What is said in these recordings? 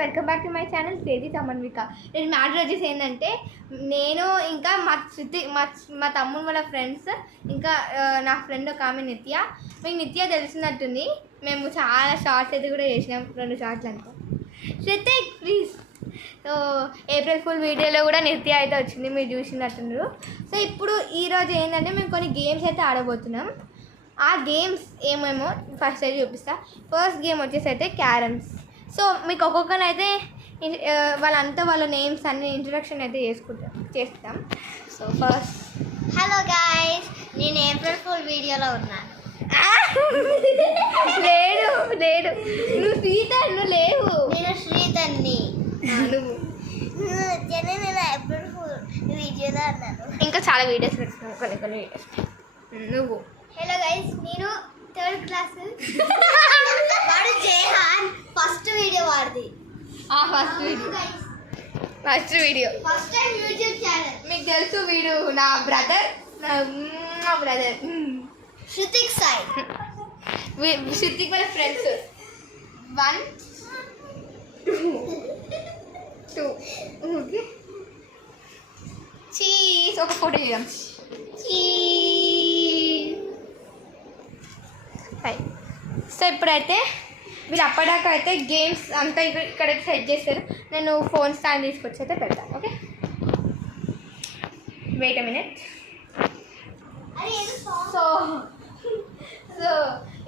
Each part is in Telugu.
Welcome back to my channel Teji Samanvika. నేను మ్యాటర్ వచ్చేసి ఏంటంటే, నేను ఇంకా మా తమ్ముడు వాళ్ళ ఫ్రెండ్స్, ఇంకా నా ఫ్రెండ్ ఒక ఆమె నిత్య. మీకు నిత్య తెలిసినట్టుంది, మేము చాలా షార్ట్స్ అయితే కూడా చేసినాం, 2 షార్ట్లు అనుకో. శ్రుతిక్ ప్లీజ్. సో ఏప్రిల్ ఫుల్ వీడియోలో కూడా నిత్య అయితే వచ్చింది, మీరు చూసినట్టున్నారు. సో ఇప్పుడు ఈరోజు ఏంటంటే మేము కొన్ని గేమ్స్ అయితే ఆడబోతున్నాం. ఆ గేమ్స్ ఏమేమో ఫస్ట్ అయితే చూపిస్తా. ఫస్ట్ గేమ్ వచ్చేసి అయితే క్యారమ్స్. సో మీకు ఒక్కొక్కనైతే వాళ్ళంతా వాళ్ళ నేమ్స్ అన్ని ఇంట్రొడక్షన్ అయితే చేస్తాం. సో ఫస్ట్, హలో గాయ్స్, నేను ఏప్రిల్ ఫుల్ వీడియోలో ఉన్నాను. లేడు నువ్వు శ్రీధర్, నువ్వు లేవు. నేను శ్రీధర్ని. నువ్వు నేను ఏప్రిల్ ఫుల్ వీడియోలో ఉన్నాను. ఇంకా చాలా వీడియోస్ పెడుతున్నావు, కొన్ని వీడియోస్. నువ్వు హలో గైస్, నేను 3rd క్లాస్. వాడు జేహాన్ ఫస్ట్ వీడియో వాడిది. First video first time YouTube channel. మీకు తెలుసు, వీడు నా బ్రదర్ శృతిక్ సాయి. శృతిక్ వాళ్ళ ఫ్రెండ్స్. 1 2 ఓకే. చీజ్. ఒక ఫోటో చేద్దాం. సో ఇప్పుడైతే మీరు అప్పటిదాకా అయితే గేమ్స్ అంతా ఇక్కడ సెట్ చేస్తారు. నేను ఫోన్ స్టాండ్ తీసుకొచ్చి అయితే పెడతాను. Okay, wait a minute. So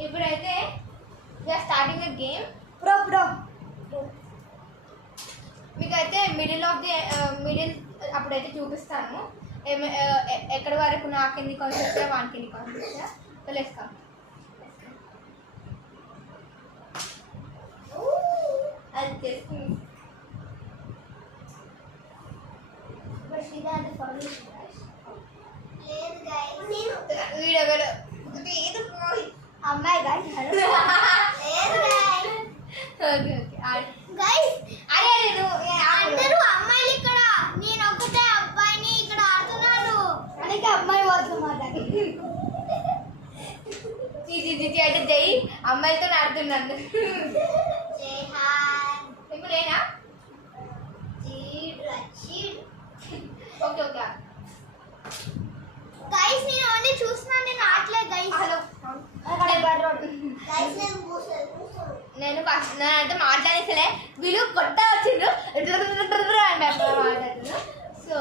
ఇప్పుడైతే స్టార్టింగ్ ద గేమ్. బ్రో మీకైతే మిడిల్ అప్పుడైతే చూపిస్తాను ఎక్కడి వరకు నాకు ఎన్ని కాల్స్ వచ్చాయో వానికి ఎన్ని కాల్స్ వచ్చాయో. So let's come. అది అమ్మాయి అందరూ అమ్మాయిలు ఇక్కడ, నేను ఒక్కటే అబ్బాయిని ఇక్కడ ఆడుతున్నాను. అందుకే అమ్మాయి వాళ్ళు మాట్లాడి అయితే జై అమ్మాయితో ఆడుతున్నాను. ఇప్పుడు లేనా? ఓకే గైస్, నేను ఓన్లీ చూస్తున్నాను, నేను ఆడలేదు గైస్. హలో, నేను అయితే మాట్లాడేసలే, వీళ్ళు కొత్త వచ్చిండ్రు మాట్లాడుతున్నారు. సో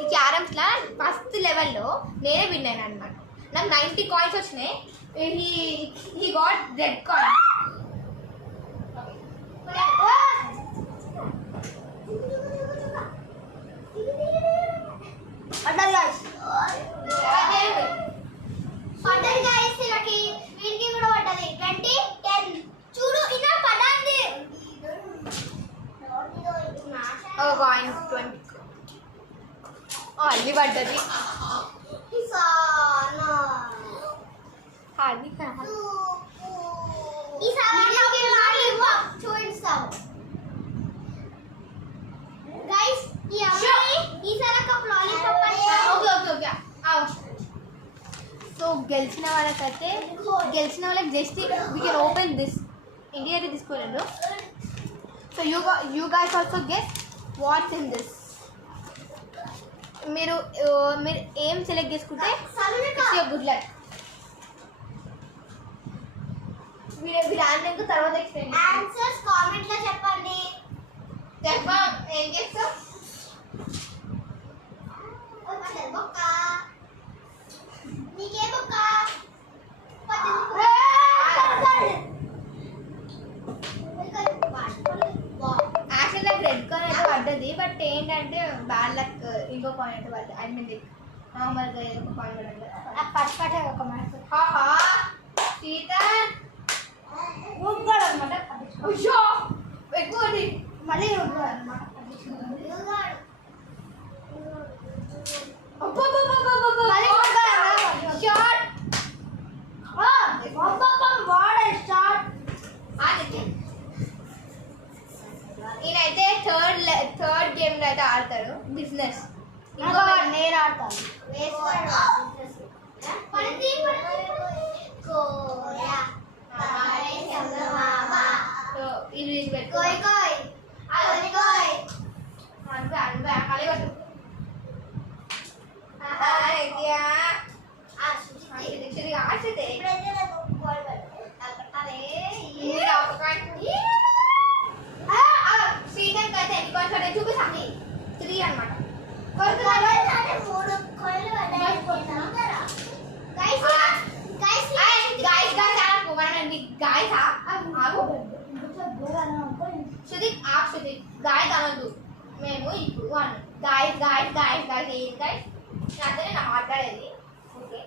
ఈ క్యారమ్స్లో ఫస్ట్ లెవెల్లో నేనే విన్ అయినా అనమాట. నాకు 90 కాయిన్స్ వచ్చినాయి. He got red coin. వీడికి కూడా పడ్డది 20 10. చూడు, ఇలా పడాలి. కాయిన్ 20 అల్లి పడ్డది. అది చూపిస్తాం గైస్. ఈ అమ్మాయి ఈసారి కప్ లాలీపాప్. ఓకే. సో గెలిచిన వాళ్ళకి just we can open this. India అయితే తీసుకోలేదు. So you guys also guess what's in this. మీరు ఏం సెలెక్ట్ చేసుకుంటే గుడ్ లక్. వీళ్ళు ఆన్లైన్ తర్వాత ఎక్స్ప్లెయిన్ ఆన్సర్స్ కామెంట్ లో చెప్పండి. ఏం చేస్తావు? బొక్క నీకే బొక్క. యాక్చువల్ నాకు రెడ్ కాయిన్ అయితే పడ్డది, బట్ ఏంటంటే బ్యాడ్ లక్ ఇంకో కాయిన్ అయితే పడ్డది. ఐ మీన్ నార్మల్గా ఒక కాయిన్ పడ్డది. పట్టే ఒక మాట సీత అనమాట. ఎక్కువ మళ్ళీ అనమాట. ఈయనైతే థర్డ్ గేమ్ లో అయితే ఆడతాడు, బిజినెస్. నేను ఆడతాను. ఇది పెట్టుకో. శృతి ఆప్ శృతి గాయస్ అనొద్దు మేము ఇప్పుడు అన్నాం గాయస్ గాయస్ గాయస్ గాయస్ ఏం గాయస్ నాతో నా మాట్లాడేది ఓకే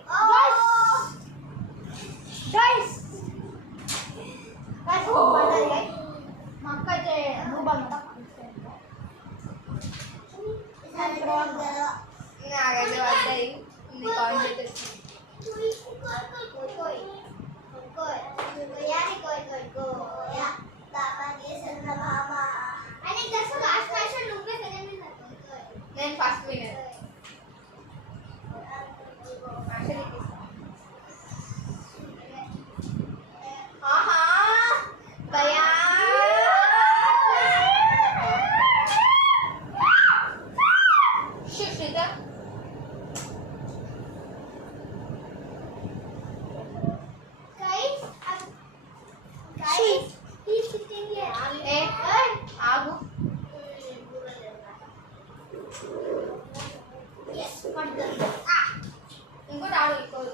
గాయస్ మా అక్క అయితే నాకైతే వస్తాయి కాంటాక్ట్ నేను ఫస్ట్ విన్నర్ ఆహా భయా సుశ్రిత ఆగు ఇంకోటి ఆడు ఇంకోటి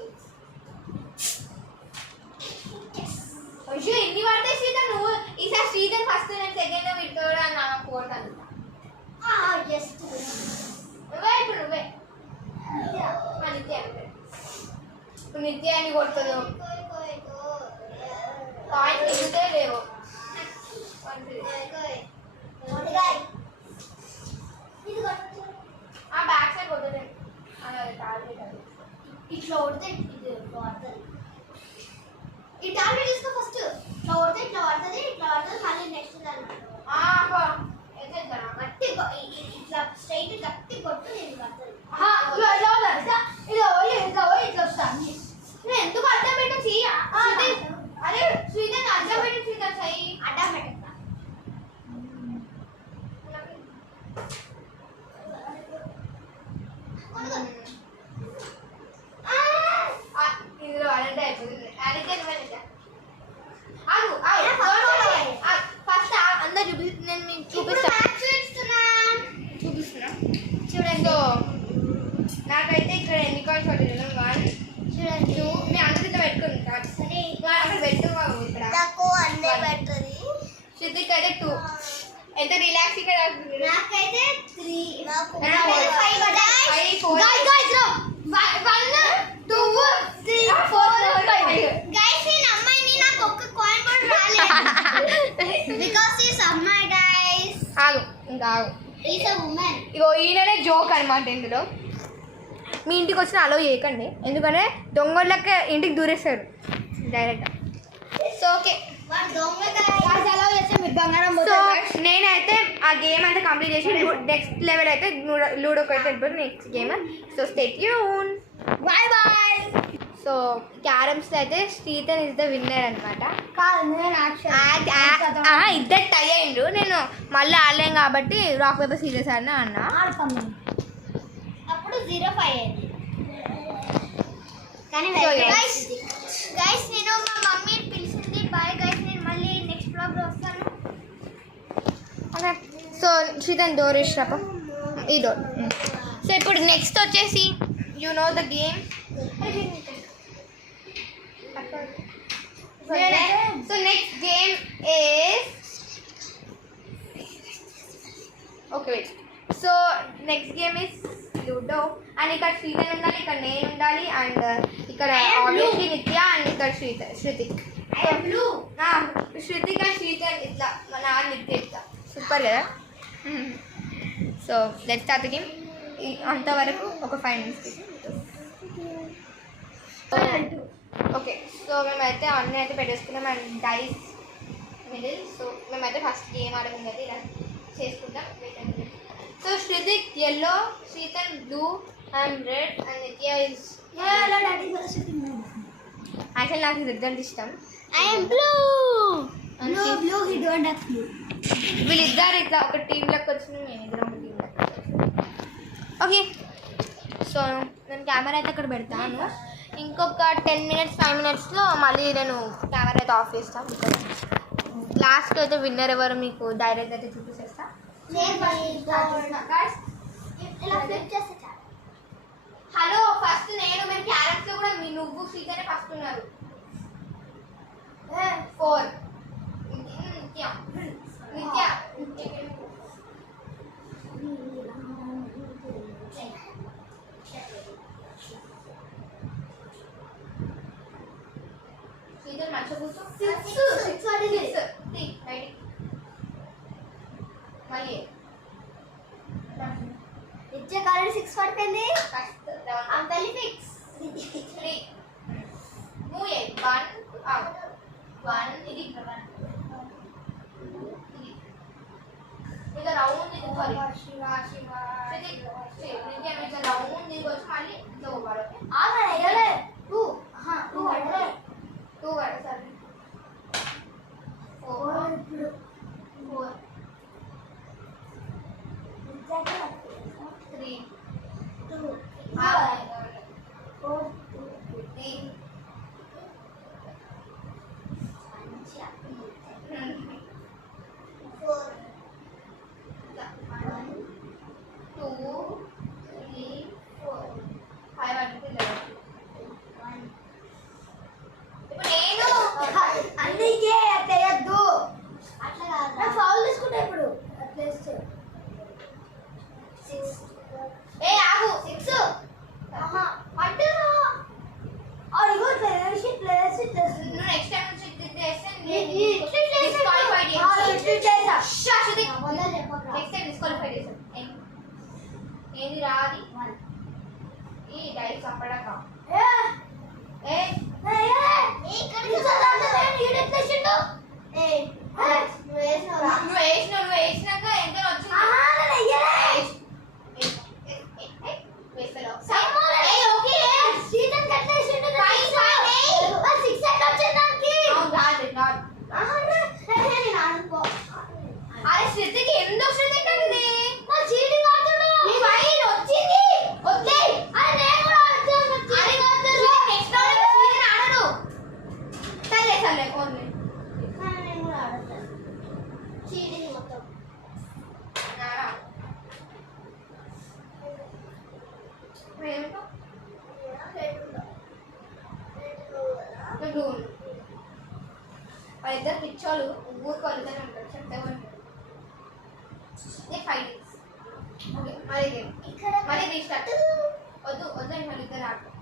అయ్యో ఎన్ని పడతాయి శ్రీధర్ నువ్వు ఈసారి శ్రీధర్ ఫస్ట్ నేను సెకండ్ విడతాడు అని నాకు పోతాను నువ్వే ఇప్పుడు నువ్వే నిత్య ఇప్పుడు నిత్య అని కొడుతుంది పాయింట్ దిగుతే లేవు ఆ బ్యాక్ సైడ్ కొట్టండి ఇట్లా కొడితే ఈ టార్గెట్ తీసుకో ఫస్ట్ ఇట్లా కొడితే ఇట్లా పడుతుంది మళ్ళీ నెక్స్ట్ దాన్ని గట్టి ఇట్లా స్ట్రైట్ గట్టి కొట్టు నేను పడుతుంది ఇట్లా వస్తాను నేను ఎందుకు అడ్డం పెట్టు అరే శ్రీధర్ అడ్డం పెట్టు శ్రీధర్ చెయ్యి అడ్డం పెట్టా ఇందులో అడంటే అయిపోతుంది అడిగితే ఫస్ట్ అందరు నేను మీకు చూపిస్తున్నా చూడండి సో నాకైతే ఇక్కడ ఎన్ని కాయిన్స్ పడుతుంది 1 2 నేను అందరితో పెట్టుకుని అక్కడ పెట్టుకోవు ఇక్కడ శృతికి అయితే 2 ఎంత రిలాక్స్ ఇక్కడ నాకైతే 3 నాకు 5 4 గైస్ నేను అమ్మాయిని నాకు ఒక్క కాయిన్ కూడా రాలేదు బికాజ్ ఈస్ అమ్మాయి గైస్ ఆగు ఇంకా ఆగు ఈస్ ఎ వుమెన్ ఇగో ఈయననే జోక్ అనమాట ఇందులో మీ ఇంటికి వచ్చిన అలో చేయకండి ఎందుకంటే దొంగలకి ఇంటికి దూరేస్తారు డైరెక్ట్ సో ఓకే సో నేనైతే ఆ గేమ్ అయితే కంప్లీట్ చేసి నెక్స్ట్ లెవెల్ అయితే లూడోకి అయితే వెళ్ళిపోతుంది next game so stay tune bye bye so carroms అయితే శ్రీధర్ ఇస్ ద విన్నర్ అనమాట ఇద్దరు టై అయ్యిండ్రు నేను మళ్ళీ ఆడలేం కాబట్టి రాక్ పేపర్ సీరియస్ అని అన్నా అప్పుడు 0-5 అయింది కానీ గైస్ నేను మా మమ్మీ పిలిచింది బాయ్ గైస్ నేను మళ్ళీ నెక్స్ట్ బ్లాగ్లో వస్తాను ఓకే సో శ్రీధర్ డోర్ ఇష్టప ఈ డోర్ సో ఇప్పుడు నెక్స్ట్ వచ్చేసి you know the game so next game is okay wait so next game is ludo and ఇక్కడ శ్రీధర్ ఉండాలి ఇక్కడ నేను ఉండాలి అండ్ ఇక్కడ ఆబ్వియస్లీ నిత్య అండ్ ఇక్కడ శృతిక్ శృతిక్ అండ్ శ్రీధర్ ఇట్లా మన నిత్య ఇట్లా సూపర్ కదా so let's start the game అంతవరకు ఒక 5 minutes ఓకే సో మేమైతే అన్నీ అయితే పెట్టేసుకున్నాం అండ్ డైస్ మిడిల్ సో మేమైతే ఫస్ట్ గేమ్ ఆడకుండా ఇలా చేసుకుంటాం so Shrutik yellow Sridhar blue and red and Nitya is actual నాకు రిజల్ట్ ఇష్టం I'm blue blue he don't have blue వీళ్ళిద్దరు ఇట్లా ఒక టీంలోకి వచ్చిన నేను ఇద్దరం ఒక టీంలోకి ఓకే సో నేను కెమెరా అయితే అక్కడ పెడతాను ఇంకొక 10 minutes 5 minutesలో మళ్ళీ నేను కెమెరా అయితే ఆఫ్ చేస్తాను లాస్ట్కి అయితే విన్నర్ ఎవరు మీకు డైరెక్ట్ అయితే చూపిస్తా హలో ఫస్ట్ నేను మీరు క్యారెట్స్లో కూడా మీ నువ్వు శ్రీధరే ఫస్ట్ ఉన్నారు 4 నిత్య మళ్ళీ నిత్య కాలేజ్ 6 పడిపోయింది. First round I'm very fix. 3 move A 1 ఇది ఇక రౌండ్ ఇది సారీ శివ శివ నిత్య ఇట్లా రౌండ్ ఇది వచ్చి మళ్ళీ ఇట్లా పోవాలి. ఆగా ఎగలే 2 2 పడలే 2 పడే సరే 4 ఇప్పుడు 4 నిత్య 3 2 4 3 మంచిగా 4 2 3 4 5 అంటే 11 ఇప్పుడు నేను అందుకే తెయద్దు అట్లా కాదు నా ఫౌల్ తీసుకుంటా ఇప్పుడు అట్లా చేస్తే 6 ఏ ఆగు 6 ఆహా పట్టురా అడిగో తెలిసి ప్లేస్ నువ్వు నెక్స్ట్ టైం నుంచి ఇది చేస్తే డిస్క్వాలిఫైడ్ నెక్స్ట్ టైం డిస్క్వాలిఫై చేసాం ఏంది రాది ఈ డైస్ చంపడాక ఏ నువ్వు వేసినాక ఎంత వచ్చింది వేస్తలో అరే శృతికి ఎందుకు శృతి కండి వాళ్ళిద్దరు పిచ్చోళ్ళు ఊరికి వాళ్ళిద్దరు ఉంటారు చెప్తే ఉంటారు 5 days ఓకే మళ్ళీ రీస్టార్ట్ వద్దు వద్దు మళ్ళీ ఇద్దరు ఆడతాం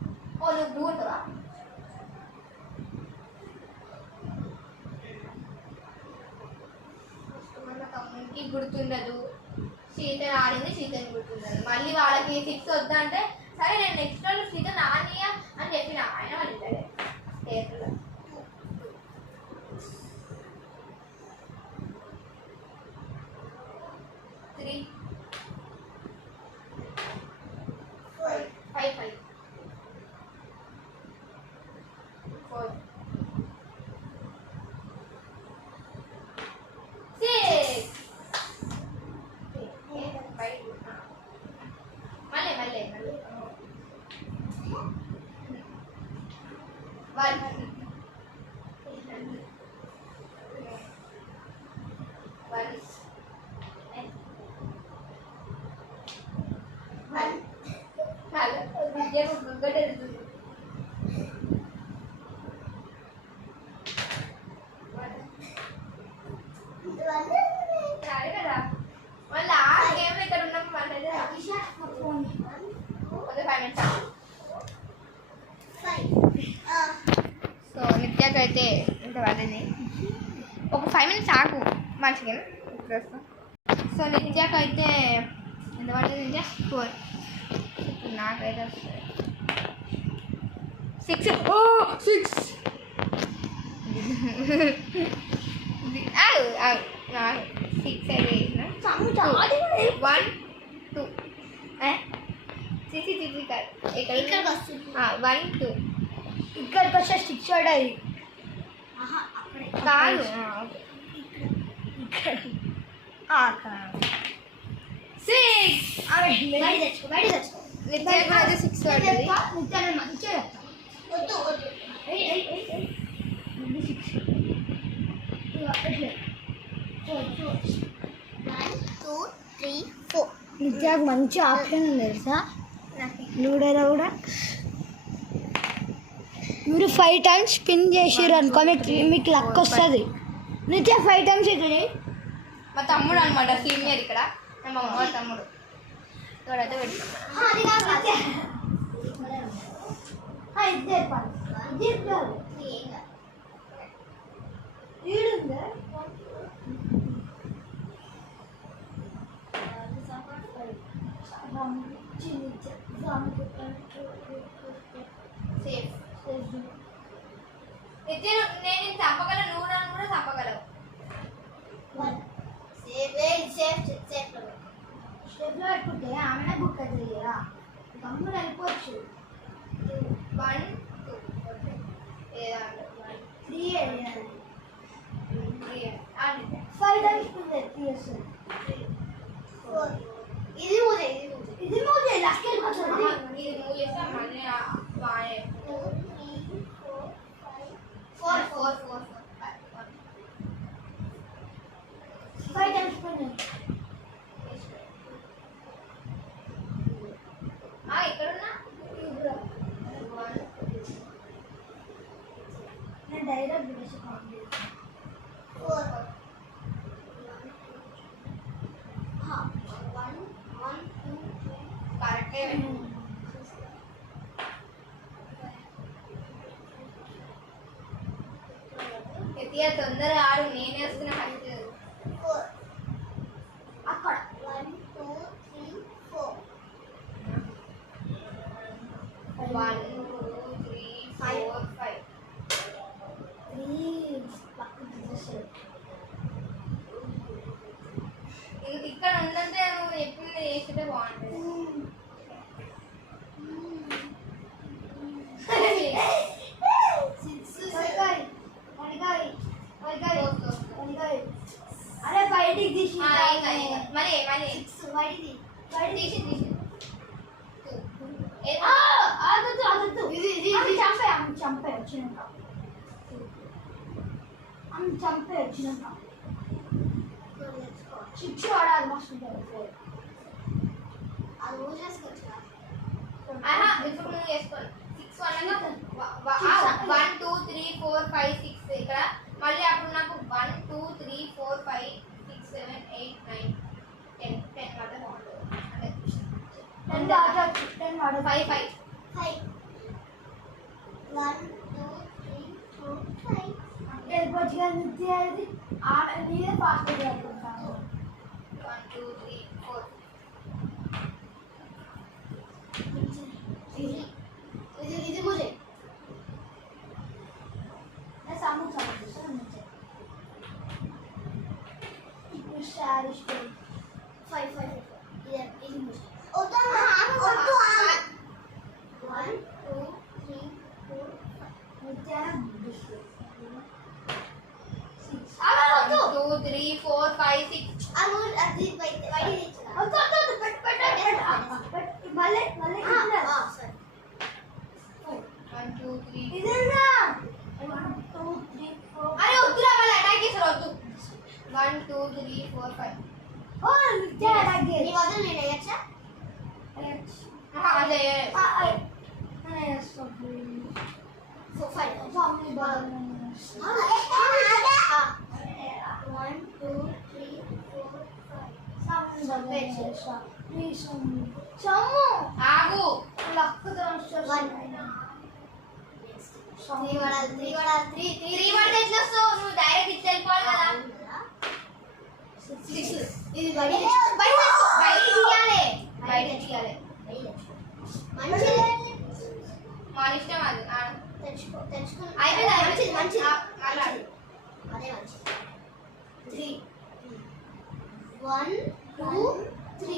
ఓ నువ్వు బ్లూ ఉంటావా తమ్మునికి గుర్తుండదు సీతని ఆడింది సీతని గుర్తుండదు మళ్ళీ వాళ్ళకి 6 వద్దంటే సరే నేను నెక్స్ట్ రోజు సీతని ఆడియా అని చెప్పిన ఆయన వాళ్ళు ఇద్దరే థియేటర్లో 3 5 4 6 మళ్ళీ 5 minutes సో నిత్యాకైతే ఇంత పడింది ఒక 5 minutes ఆకు మంచిగా సో నిత్యాకైతే ఎంత పడుతుంది నిత్య 4 నాకైతే వస్తుంది 6 6 అయితే వేసిన 1 2 ఇక్కడికి వస్తుంది 1 2 ఇక్కడికి వస్తే 6 పడాలి కాదు ఇక్కడ 6 బయట తెచ్చుకో నిత్యాకు అయితే 6 పడుతుంది నిత్యాన్ని మంచిగా చెప్తా వద్దు 1 2 3 4 నిత్యాకు మంచి ఆప్షన్ ఉంది తెలుసా లూడోలో కూడా మీరు 5 times స్పిన్ చేసిర్రు అనుకో మీకు లక్ వస్తుంది నిత్య 5 times ఇక్కడ మా తమ్ముడు అనమాట సీనియర్ ఇక్కడ మా అమ్మ వాళ్ళ తమ్ముడు ఇక్కడైతే సేఫ్. నిత్య నేను చంపగలను, నువ్వు నన్ను కూడా చంపగలవు. స్టెప్లో పెట్టుకుంటే ఆమెనే బుక్ అవుతుంది కదా, గమ్మున వెళ్ళిపోవచ్చు. 1 2 ఏదో 3 వేయాలి. 3 అండి 5 తగ్గిస్తుంది 3 వస్తుంది. ఇది మూడే లాస్ట్ ఇది మూవ్ చేస్తా మళ్ళీ బాగా 4 4 4 5 తగ్గిస్తుంది. ఎక్కడున్నా నేను డైరెక్ట్ విడిచి కాండి 4 1 2 కరెక్టే. నిత్య తొందరగా ఆడు, నేనే వస్తున్నా ఫస్ట్. 4 అక్కడ 1 2 3 4 1 2 3 4 5 ఇక్కడ ఉందంటే నువ్వు చెప్పింది చేస్తే బాగుంటుంది. అరే బయటికి తీసి మళ్ళీ మళ్ళీ తీసి తీసి చంపే వచ్చినాక చిప్స్ వాడాలి మస్తు ఉంటుంది. అది ఊసేసుకోవచ్చు. ఇప్పుడు నువ్వు చేసుకోండి. 6 1 2 3 4 5 6 ఇక్కడ మళ్ళీ అప్పుడు నాకు 1 2 3 4 5 6 7 8 9 10 10 వాడితే బాగుంటుంది. అంటే 10 వాడచ్చు. 10 వాడు 5 5 1 2 3 4 5 వెళ్ళిపోవచ్చు కదా నిత్య. అది నీదే ఫాస్ట్ జరుగుతుంటాను. 1 2 3 4 ఇది కూడా సమూహ ఇప్పుడు స్టార్ స్టోరీ 5 5 ఇది ఇది ముసి 1 2 3 4 నిత్య 1 2 3 4 5 6 అది బయట మళ్ళీ 1 2 3 ఇదేనా 1 2 3 4 అరే వద్దురా మళ్ళీ అటాక్ చేస్తారు వద్దు. 1 2 3 4 5 ఓ నిత్య అటాక్ చేయి. నీ వదిలి నేను వేయచ్చా? అదే so 5 family ball 1 2 3 4 5 please Sammu ఆగు. లక్ త్రీ వాడితే ఎట్లా వస్తావు? నువ్వు డైరెక్ట్ ఇచ్చి వెళ్ళిపోవాలి కదా. ఇది బయట తీయాలి, బయట తీయాలి. మన ఇష్టం అది. అయిపోయింది మంచిది మాట్లాడు. అదే మంచిది 3 1 2 3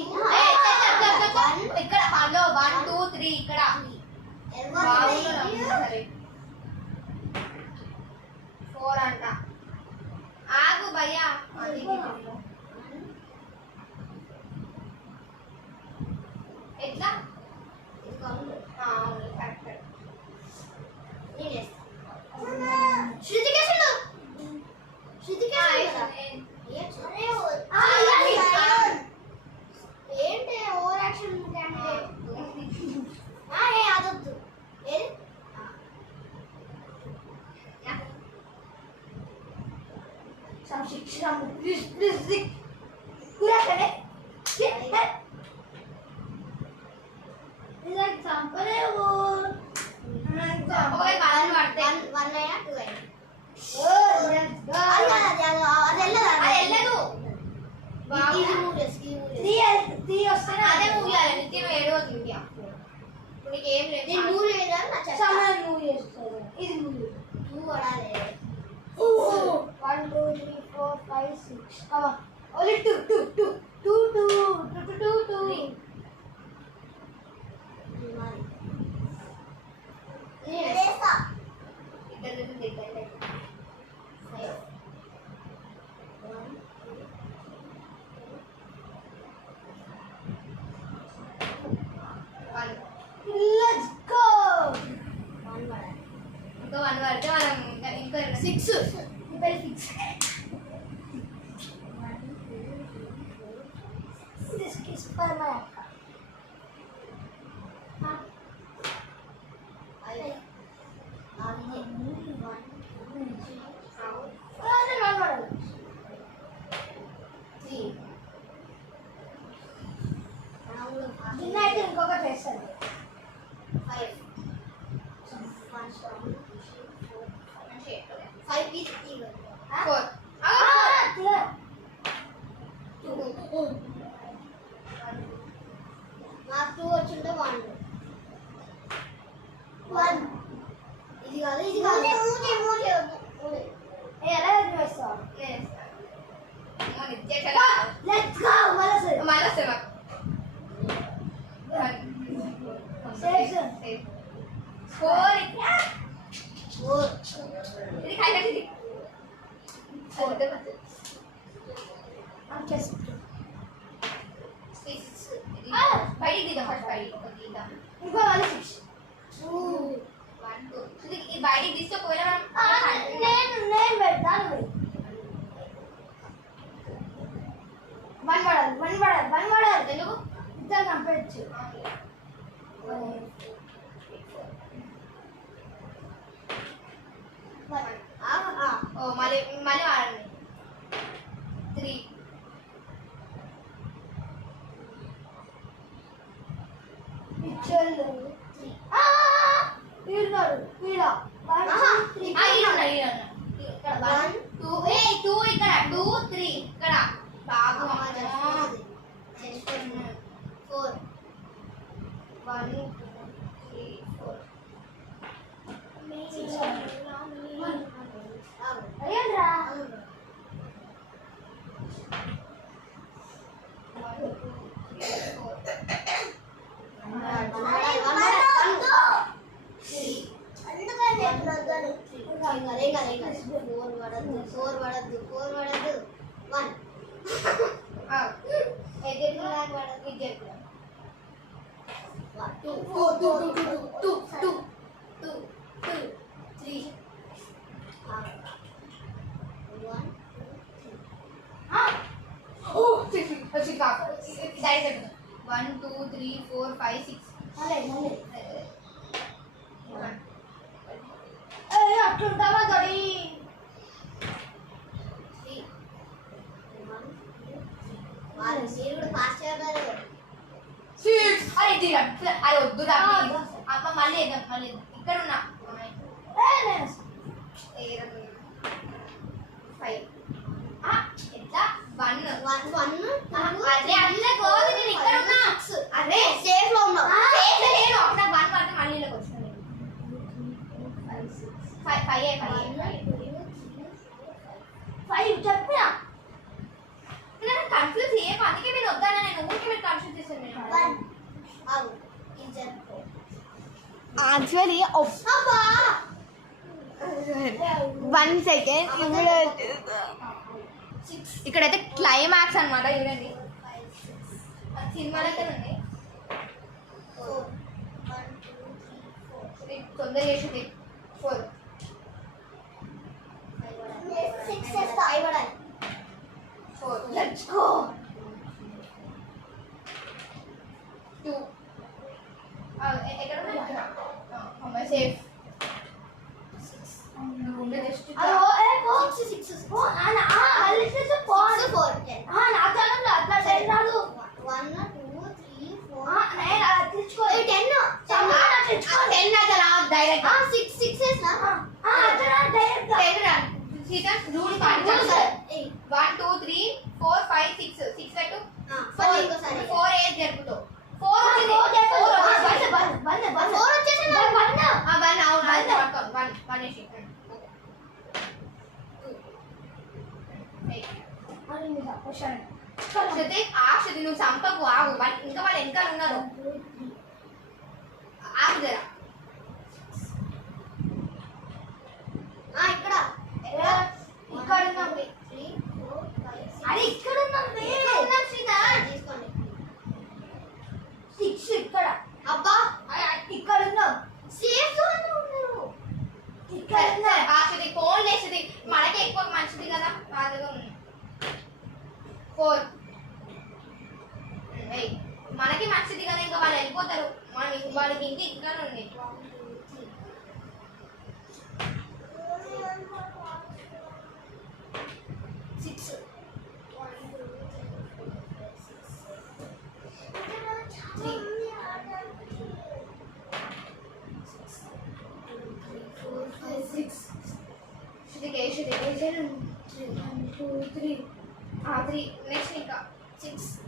ఇక్కడ హలో 1 2 3 ఇక్కడ సరే 4 అంట. ఆగు భయ్యా. ఎట్లా? అవును కరెక్ట్. ఏంటి ఓవర్ యాక్షన్ అదొద్దు. ఏది శిక్షణ చంపలేవు. అది వెళ్ళదు. త్రీ వస్తేనే అదే మూవీ అలా నిత్యం ఏడో నిత్య ఇప్పుడు నీకు ఏం లేదు నేను మూవీ వేయడం నా చెత్త సమయం మూవీ చేస్తాను ఇది మూవీ నువ్వు పడాలి 1 2 3 4 5 6 ఓన్లీ 2 2 2 2 2 2 2 2 నేను వేస్తా ఇద్దరు దగ్గర లెట్స్ గో ఇంకా 1 వరకు మనం ఇంకా 6 very fix this kiss for my అక్క నిన్నైతే ఇంకొకటి వేస్తాను 5 పీస్ ఈవెన్ 4 నాకు 2 వచ్చింటే 1 ఇది కాదు ఇది కాదు మూడు ఎలా వేస్తావు నిత్య లెట్స్ గో మనసు మనసు ఇది ఖాళీ జస్ట్ బయటికి తీద్దాం ఫస్ట్ బయటికి తీద్దాం ఇంకో వాళ్ళు 6 1 2 ఈ బయటికి తీస్తే ఒకవేళ నేను పెడతాను వన్ పడాలి తెలుగు ఇద్దరు కంపేయచ్చు ఓ మళ్ళీ వాడండి 3 పిక్చర్లు వీడున్నాడు వీడ ఇక్కడ 1 2 ఇక్కడ 2 3 ఇక్కడ బాబు 4 1 2 3 4 అయ్యండ్రా 1 2 3 1 2 3 4 5 6 అట్లుంటావా గడి అరే వద్దురా అమ్మ మళ్ళీ వేద్దాం ఇక్కడ ఉన్నా 5 ఎట్లా 1 అదే అట్లా కాదు నేను ఇక్కడ ఉన్నా అదే సేఫ్ లో ఉన్నావు సేఫ్ లేను అక్కడ 1 పడితే మళ్ళీ ఇలాగ వచ్చిన 5 చెప్పినా నేను కన్ఫ్యూజ్ ఏమో అందుకే మీరు వద్దానా నేను ఊరికి మీరు కన్ఫ్యూజ్ చేశాను నేను యాక్చువల్లీ 1 సెకండ్ ఇక్కడైతే క్లైమాక్స్ అన్నమాట చూడండి సినిమాలైతే ఉంది తొందర చేసింది 4 4 లెట్స్ గో 2 ఎక్కడ ఉన్నా సేఫ్ జస్ట్ అదో ఏ 6 అన్న అలిసేస్ 4 నా ఛానల్ అట్లా 10 రాదు 1 2 3 4 నేను అలా తెచ్చుకో 10 తెచ్చుకో 10 అట్లా డైరెక్ట్ 6 వేసినా అట్లా డైరెక్ట్ 10 రన్ సీటస్ రూల్ పాటించాలి 1 2 3 4 5 6 పెట్టు 4 ఇంకోసారి 4 ఏ లేకపోతే ఆశది నువ్వు చంపకు ఆగు ఇంకా వాళ్ళు వెనకాల ఉన్నారు ఆగు జరా ఇక్కడ ఇక్కడ ఉన్నాం బే. 3 4 5 అరే ఇక్కడ ఉన్నాం బే. తీసుకోండి 6 ఇక్కడ అబ్బా ఇక్కడ ఉన్నాం సేఫ్ జోన్ లో ఉన్నారు ఇక్కడ ఉన్నాం ఆశది ఫోన్ లేస్తుంది మనకి ఎక్కువ మంచిది కదా బాధగా ఉంది 4 మనకి మంచిది కదా ఇంకా వాళ్ళు వెళ్ళిపోతారు వాళ్ళకి ఇంటి ఇక్కడ ఉంది 6 త్రీ నెక్స్ట్ ఇంకా 6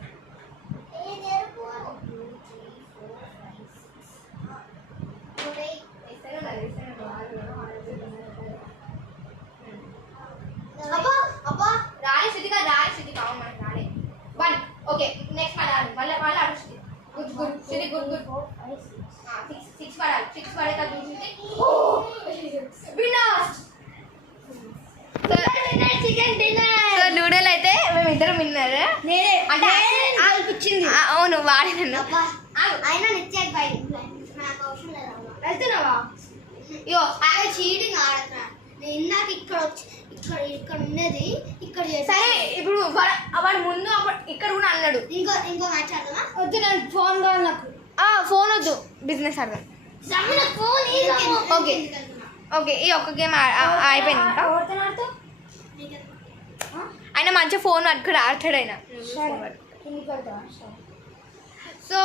అబ్బా అబ్బా రాలే శృతిగా అవును మనకి రాలే 1 ఓకే నెక్స్ట్ పడాలి మళ్ళీ అడు శృతి గుడ్ గుడ్ శృతి గుడ్ గుడ్ 6 పడాలి 6 పడే కదా చూసింది విన్నర్స్ చికెన్ డిన్నర్ సో లూడోలు అయితే మేమిద్దరం విన్నారు నేనే అంటే అనిపించింది అవును వాడి నన్ను అబ్బా అయినా నిత్యాకి బయట నాకు అవసరం లేదు వెళ్తున్నావా అయ్యో చీటింగ్ ఆడకరా నేను ఇందాక ఇక్కడ వచ్చి ఇక్కడ ఉన్నది ఇక్కడ సరే ఇప్పుడు వాడు ముందు ఇక్కడ కూడా అన్నాడు ఇంకో మ్యాచ్ ఆడదామా వద్దు నాకు ఫోన్ కావాలి నాకు ఫోన్ వద్దు బిజినెస్ ఆడదాం ఫోన్ ఓకే ఓకే ఈ ఒక్క గేమ్ అయిపోయింది ఇంకా ఆయన మంచిగా ఫోన్ పట్టుకుని ఆడతాడు ఆయన సో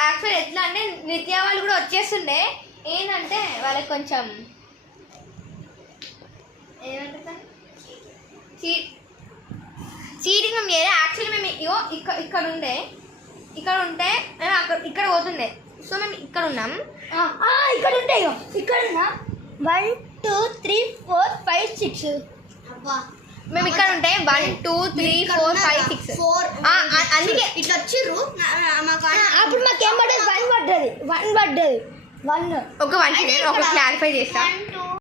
యాక్చువల్ ఎట్లా అంటే నిత్య వాళ్ళు కూడా వచ్చేస్తుండే ఏంటంటే వాళ్ళకి కొంచెం ఏమంటారు చీటింగ్ మేము చేయలే యాక్చువల్లీ మేము ఇగో ఇక్కడ ఉంటే మేము ఇక్కడ పోతుండే సో మేము ఇక్కడ ఉన్నాం ఇక్కడ ఉంటాయి ఇక్కడ ఉన్నా 1 2 3 4 5 6 అబ్బా మేము ఇక్కడ ఉంటే 1 2 3 4 5 6 అందుకే ఇట్లా వచ్చిర్రు అప్పుడు మాకేం పడ్డది 1 పడ్డది 1 ఒక 1 సెకండ్ ఒక క్లారిఫై చేస్తా 1 2